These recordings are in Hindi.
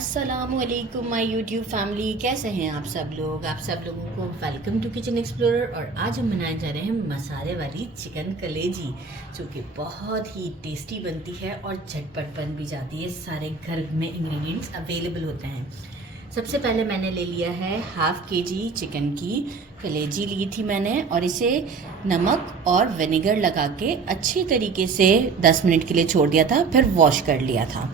अस्सलामुअलैकुम माय यूट्यूब फैमिली, कैसे हैं आप सब लोग। आप सब लोगों को वेलकम टू किचन एक्सप्लोरर। और आज हम बनाने जा रहे हैं मसाले वाली चिकन कलेजी, जो कि बहुत ही टेस्टी बनती है और झटपट बन भी जाती है। सारे घर में इंग्रेडिएंट्स अवेलेबल होते हैं। सबसे पहले मैंने ले लिया है हाफ़ केजी चिकन की कलेजी ली थी मैंने, और इसे नमक और विनेगर लगा के अच्छी तरीके से 10 मिनट के लिए छोड़ दिया था, फिर वॉश कर लिया था।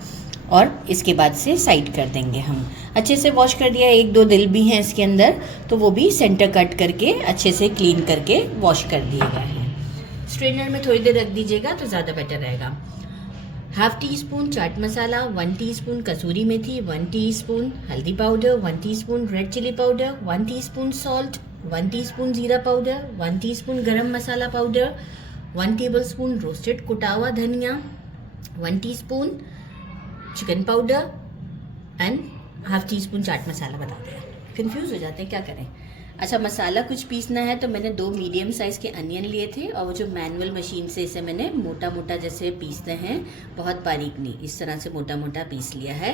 और इसके बाद से साइड कर देंगे। हम अच्छे से वॉश कर दिया, एक दो दिल भी हैं इसके अंदर, तो वो भी सेंटर कट करके अच्छे से क्लीन करके वॉश कर दिए गए हैं। स्ट्रेनर में थोड़ी देर रख दीजिएगा तो ज़्यादा बेटर रहेगा। Half teaspoon chaat masala, 1 teaspoon कसूरी मेथी, 1 टीस्पून हल्दी powder, 1 teaspoon red chilli powder, 1 teaspoon salt, 1 teaspoon जीरा powder, 1 teaspoon garam masala powder, 1 tablespoon roasted कुटा हुआ धनिया, 1 teaspoon chicken powder and half teaspoon chaat masala. बता दें, कंफ्यूज हो जाते हैं, क्या करें। अच्छा, मसाला कुछ पीसना है तो मैंने 2 मीडियम साइज़ के अनियन लिए थे, और वो जो मैनुअल मशीन से इसे मैंने मोटा मोटा जैसे पीसते हैं, बहुत बारीक नहीं, इस तरह से मोटा मोटा पीस लिया है।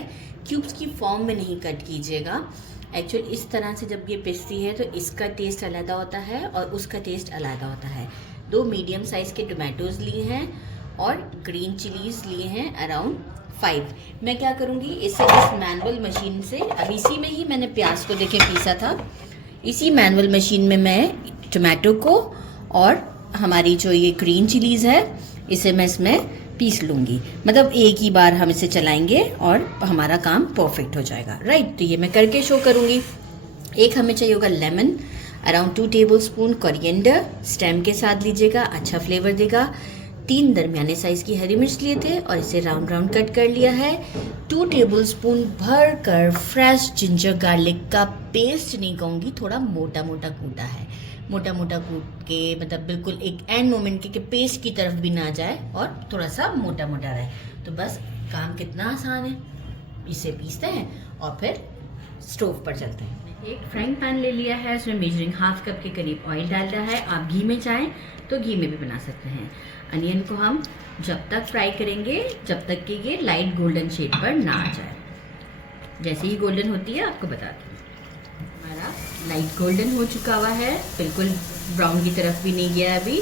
क्यूब्स की फॉर्म में नहीं कट कीजिएगा। एक्चुअल इस तरह से जब ये पिसती है तो इसका टेस्ट अलग होता है और उसका टेस्ट अलग होता है। 2 मीडियम साइज़ के टोमेटोज़ लिए हैं और ग्रीन चिलीज़ लिए हैं अराउंड 5। मैं क्या करूँगी, इसे इस मैनुअल मशीन से, अब इसी में ही मैंने प्याज को देखे पीसा था, इसी मैनुअल मशीन में मैं टोमेटो को और हमारी जो ये ग्रीन चिलीज़ है इसे मैं इसमें पीस लूँगी। मतलब एक ही बार हम इसे चलाएंगे और हमारा काम परफेक्ट हो जाएगा। राइट, तो ये मैं करके शो करूँगी। एक हमें चाहिए होगा lemon, around 2 tablespoon coriander stem के साथ लीजिएगा, अच्छा फ्लेवर देगा। 3 दरमियाने साइज़ की हरी मिर्च लिए थे और इसे राउंड राउंड कट कर लिया है। 2 टेबलस्पून भर कर फ्रेश जिंजर गार्लिक का पेस्ट, नहीं कहूँगी, थोड़ा मोटा मोटा कूटा है। मोटा मोटा कूट के, मतलब बिल्कुल एक एंड मोमेंट के पेस्ट की तरफ भी ना जाए और थोड़ा सा मोटा मोटा रहे। तो बस काम कितना आसान है, इसे पीसते हैं और फिर स्टोव पर चलते हैं। एक फ्राइंग पैन ले लिया है, उसमें मेजरिंग हाफ कप के करीब ऑयल डाल रहा है। आप घी में चाहें तो घी में भी बना सकते हैं। अनियन को हम जब तक फ्राई करेंगे जब तक कि ये लाइट गोल्डन शेड पर ना आ जाए। जैसे ही गोल्डन होती है आपको बता दूँ। हमारा लाइट गोल्डन हो चुका हुआ है, बिल्कुल ब्राउन की तरफ भी नहीं गया अभी।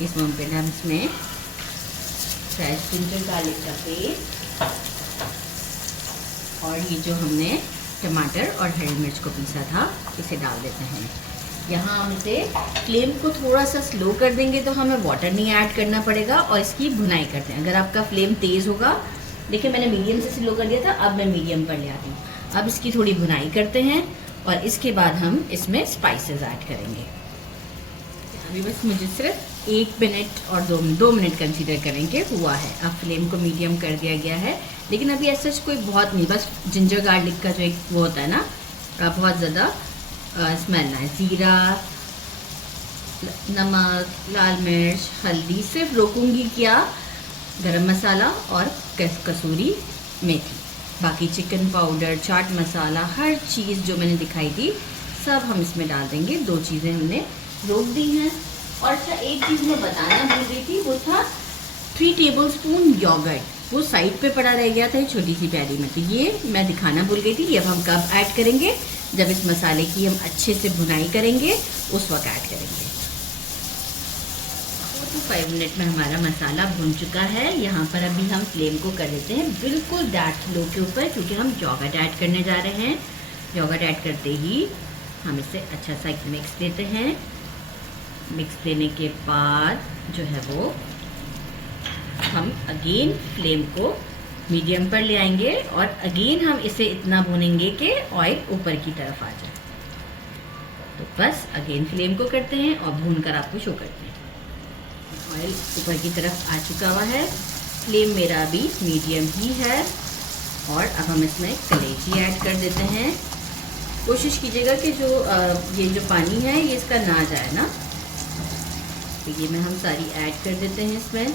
इस मोमेंट पे हम इसमें फ्रेश जिंजर गार्लिक का पेस्ट और ये जो हमने टमाटर और हरी मिर्च को पीसा था इसे डाल देते हैं। यहाँ हम इसे फ्लेम को थोड़ा सा स्लो कर देंगे तो हमें वाटर नहीं ऐड करना पड़ेगा, और इसकी भुनाई करते हैं। अगर आपका फ्लेम तेज़ होगा, देखिए मैंने मीडियम से स्लो कर दिया था, अब मैं मीडियम पर ले आती हूँ। अब इसकी थोड़ी भुनाई करते हैं और इसके बाद हम इसमें स्पाइसेस ऐड करेंगे। अभी बस मुझे सिर्फ 1 मिनट और 2 मिनट कंसीडर करेंगे हुआ है। अब फ्लेम को मीडियम कर दिया गया है, लेकिन अभी ऐसा कोई बहुत नहीं, बस जिंजर गार्लिक का जो एक वो होता है ना, बहुत ज़्यादा स्मेल ना है। ज़ीरा, नमक, लाल मिर्च, हल्दी, सिर्फ रोकूंगी क्या, गरम मसाला और कसूरी मेथी। बाकी चिकन पाउडर, चाट मसाला, हर चीज़ जो मैंने दिखाई थी सब हम इसमें डाल देंगे। 2 चीज़ें हमने रोक दी हैं। और अच्छा, एक चीज़ मैं बताना भूल गई थी, वो था 3 टेबलस्पून योगर्ट, वो साइड पे पड़ा रह गया था एक छोटी सी प्याली में, तो ये मैं दिखाना भूल गई थी। ये अब हम कब ऐड करेंगे, जब इस मसाले की हम अच्छे से भुनाई करेंगे उस वक्त ऐड करेंगे। 4 to 5 मिनट में हमारा मसाला भुन चुका है। यहाँ पर अभी हम फ्लेम को कर देते हैं बिल्कुल डैट लो के ऊपर, क्योंकि हम योगर्ट ऐड करने जा रहे हैं। योगर्ट ऐड करते ही हम इसे अच्छा सा मिक्स देते हैं। मिक्स देने के बाद जो है वो हम अगेन फ्लेम को मीडियम पर ले आएंगे और अगेन हम इसे इतना भूनेंगे कि ऑयल ऊपर की तरफ आ जाए। तो बस अगेन फ्लेम को करते हैं और भून कर आपको शो करते हैं। ऑयल ऊपर की तरफ आ चुका हुआ है, फ्लेम मेरा अभी मीडियम ही है। और अब हम इसमें कलेजी ऐड कर देते हैं। कोशिश कीजिएगा कि जो ये जो पानी है ये इसका ना जाए ना, तो ये मैं हम सारी ऐड कर देते हैं इसमें।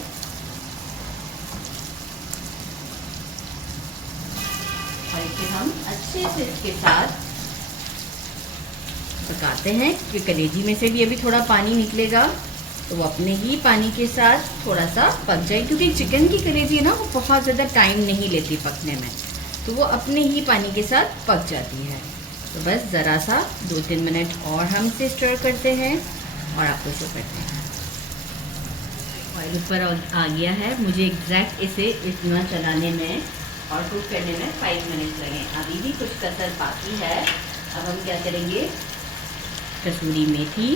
और इसे हम अच्छे से इसके साथ पकाते हैं, क्योंकि कलेजी में से भी अभी थोड़ा पानी निकलेगा, तो वो अपने ही पानी के साथ थोड़ा सा पक जाए। क्योंकि चिकन की कलेजी है ना, वो बहुत ज़्यादा टाइम नहीं लेती पकने में, तो वो अपने ही पानी के साथ पक जाती है। तो बस ज़रा सा 2-3 मिनट और हम इसे स्टर करते हैं और आपको शो करते हैं। ऑयल ऊपर आ गया है। मुझे एग्जैक्ट इसे इतना चलाने में और कुक करने में 5 मिनट लगे। अभी भी कुछ कसर बाकी है। अब हम क्या करेंगे, कसूरी मेथी,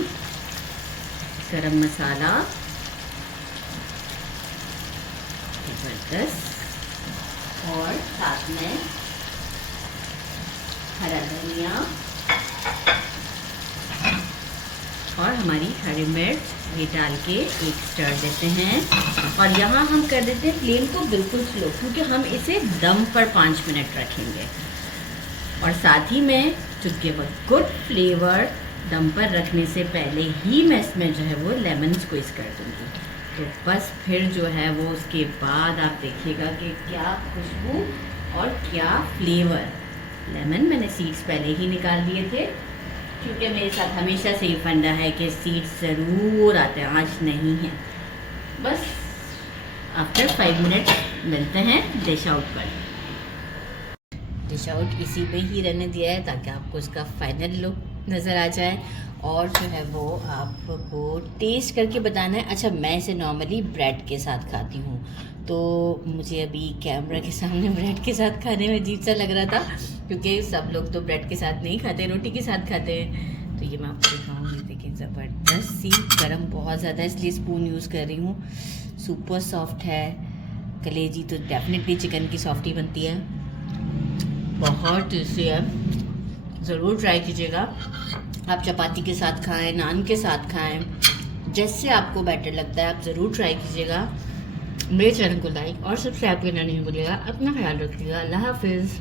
गरम मसाला, ज़बरदस्त, और साथ में हरा धनिया और हमारी हरी मिर्च ये डाल के एक स्टर देते हैं। और यहाँ हम कर देते हैं फ्लेम को बिल्कुल स्लो, क्योंकि हम इसे दम पर 5 मिनट रखेंगे। और साथ ही में to give a good flavour, दम पर रखने से पहले ही मैं इसमें जो है वो लेमन स्क्वीज कर दूँगी। तो बस फिर जो है वो उसके बाद आप देखिएगा कि क्या खुशबू और क्या फ्लेवर। लेमन मैंने सीड्स पहले ही निकाल दिए थे, क्योंकि मेरे साथ हमेशा से ये फंडा है कि सीड्स ज़रूर आते हैं, आज नहीं है। बस आफ्टर 5 मिनट मिलते हैं डिश आउट पर। डिश आउट इसी में ही रहने दिया है ताकि आपको इसका फाइनल लुक नज़र आ जाए, और जो है वो आपको टेस्ट करके बताना है। अच्छा, मैं इसे नॉर्मली ब्रेड के साथ खाती हूँ, तो मुझे अभी कैमरा के सामने ब्रेड के साथ खाने में अजीब सा लग रहा था, क्योंकि सब लोग तो ब्रेड के साथ नहीं खाते, रोटी के साथ खाते हैं। तो ये मैं आपको दिखाऊँगी। देखिए ज़बरदस्त सी, गर्म बहुत ज़्यादा इसलिए स्पून यूज़ कर रही हूँ। सुपर सॉफ्ट है। कलेजी तो डेफिनेटली चिकन की सॉफ्टी बनती है, बहुत टेस्टी है। ज़रूर ट्राई कीजिएगा। आप चपाती के साथ खाएं, नान के साथ खाएं, जैसे आपको बेटर लगता है आप ज़रूर ट्राई कीजिएगा। मेरे चैनल को लाइक और सब्सक्राइब करना नहीं भूलिएगा। अपना ख्याल रखिएगा। अल्लाह हाफिज़।